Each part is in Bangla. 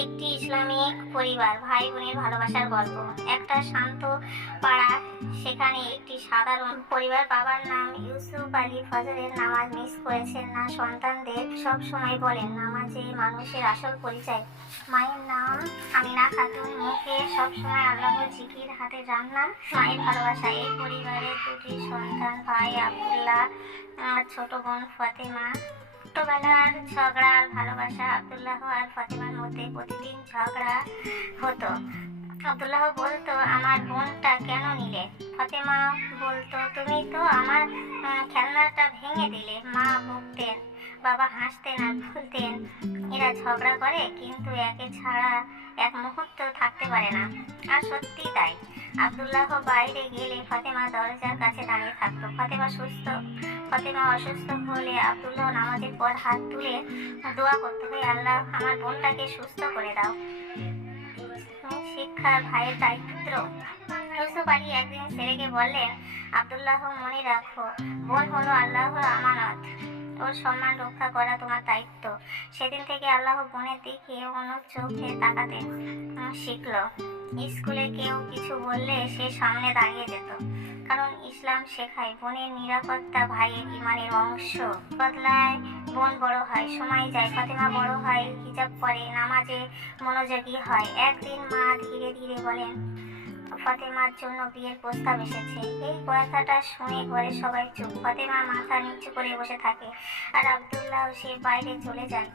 একটি ইসলামিক পরিবার, ভাই বোনের ভালোবাসার গল্প। একটা শান্ত পাড়া, সেখানে একটি সাধারণ পরিবার। বাবার নাম ইউসুফ আলী। ফজরের নামাজ মিস করেছেন না। সন্তানদের সব সময় বলেন নামাজে মানুষের আসল পরিচয়। মায়ের নাম আমিনা খাতুন। মুখে সবসময় আল্লাহর জিকির, হাতে রান্না, মায়ের ভালোবাসা। এই পরিবারের দুটি সন্তান, ভাই আব্দুল্লাহ আর ছোট বোন ফাতেমা। ছোটবেলার ঝগড়া আর ভালোবাসা। আব্দুল্লাহ আর ফাতেমার মধ্যে প্রতিদিন ঝগড়া হতো। আব্দুল্লাহ বলতো, আমার বোনটা কেন নিলে? ফাতেমা বলতো, তুমি তো আমার খেলনাটা ভেঙে দিলে। মা বকতেন, বাবা হাসতেন আর বলতেন, এরা ঝগড়া করে কিন্তু একে ছাড়া এক মুহূর্ত থাকতে পারে না। আর সত্যি তাই। আব্দুল্লাহ বাইরে গেলে ফাতেমা দরজার কাছে দাঁড়িয়ে থাকতো। ফাতেমা অসুস্থ হলে আব্দুল্লাহ নামাজের পর হাত তুলে দোয়া করতে হয়, আল্লাহ আমার বোনটাকে সুস্থ করে দাও। শিক্ষার ভাইয়ের দায়িত্ব। ইউসুফ আলী একদিন ছেলেকে বললেন, আব্দুল্লাহ, মনে রাখো, বোন হলো আল্লাহর আমানত। ওর সম্মান রক্ষা করা তোমার দায়িত্ব। সেদিন থেকে আল্লাহ বোনের দিকে অন্য চোখে তাকাতে শিখলো। স্কুলে কেউ কিছু বললে সে সামনে দাঁড়িয়ে যেত, কারণ ইসলাম শেখায় বোনের নিরাপত্তা ভাইয়ের ইমানের অংশ। বদলায় বোন বড় হয়, সময় যায়, ফাতেমা বড় হয়, হিজাব পরে, নামাজে মনোযোগী হয়। একদিন মা ধীরে ধীরে বলেন, ফাতেমার জন্য বিয়ের প্রস্তাব এসেছে। এই কথাটা শুনে ঘরে সবাই চুপ। ফাতেমা মাথা নিচু করে বসে থাকে আর আব্দুল্লাহ সে বাইরে চলে যায়।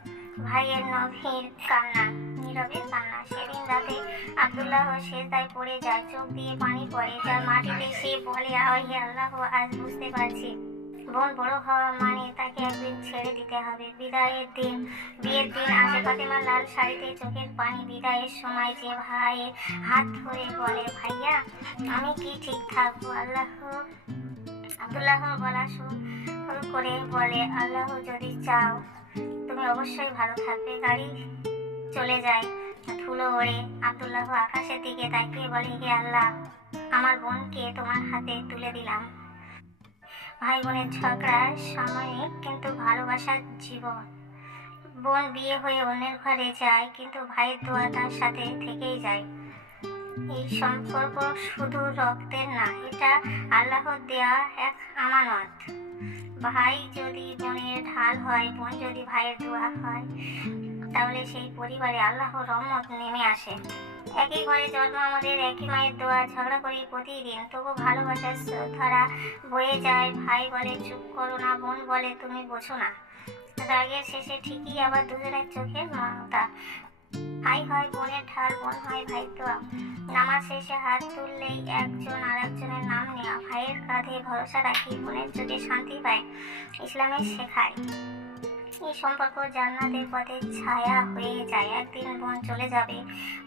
ভাইয়ের নভির কান্না, নীরবে কান্না। সেদিন রাতে আব্দুল্লাহ সেজদায় পড়ে যায়, চোখ দিয়ে পানি পড়ে যায় মাটিতে। সে বলে, হে আল্লাহ, আজ বুঝতে পারছি বোন বড় হওয়া মানে তাকে একদিন ছেড়ে দিতে হবে। বিয়ের দিন আসে। ফাতেমার লাল শাড়িতে চোখের পানি। বিদায়ের সময় যে ভাইয়ের হাত ধরে বলে, ভাইয়া, আমি কি ঠিক থাকবো? আব্দুল্লাহ গলা সুর করে বলে, আল্লাহ যদি চাও তুমি অবশ্যই ভালো থাকবে। গাড়ি চলে যায়, ধুলো ওড়ে। আব্দুল্লাহ আকাশের দিকে তাকিয়ে বলে, হে আল্লাহ, আমার বোনকে তোমার হাতে তুলে দিলাম। ভাই বোনের ঝগড়া সাময়িক, কিন্তু ভালোবাসার জীবন। বোন বিয়ে হয়ে অন্যের ঘরে যায়, কিন্তু ভাইয়ের দোয়া তার সাথে থেকেই যায়। এই সম্পর্ক শুধু রক্তের না, এটা আল্লাহর দেয়া এক আমানত। ভাই যদি বোনের ঢাল হয়, বোন যদি ভাইয়ের দোয়া হয়, তাহলে সেই পরিবারে আল্লাহর রহমত নেমে আসে। একই ঘরে জন্ম আমাদের, একই মায়ের দোয়া। ঝগড়া করি প্রতিদিন, তবু ভালোবাসার ধারা বয়ে যায়। ভাই বলে, চুপ করো না। বোন বলে, তুমি বোঝো না। রাগের শেষে ঠিকই আবার দুজনের চোখে মমতা। ভাই হয় বোনের ঢাল, বোন হয় ভাইয়ের দোয়া। নামাজ শেষে হাত তুললেই একজন আর একজনের নাম নেওয়া। ভাইয়ের কাঁধে ভরসা রাখি, বোনের চোখে শান্তি পায়। ইসলামে শেখায় এই সম্পর্ক জান্নাতের পথে ছায়া হয়ে যায়। একদিন বোন চলে যাবে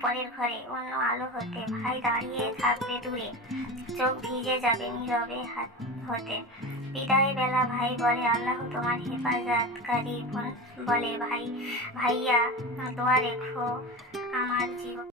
পরের ঘরে, অন্য আলো হতে। ভাই দাঁড়িয়ে থাকবে দূরে, চোখ ভিজে যাবে নীরবে হাত হতে। বিদায় বেলা ভাই বলে, আল্লাহ তোমার হেফাজতকারী। বোন বলে, ভাইয়া, দোয়া রেখো আমার জীবন।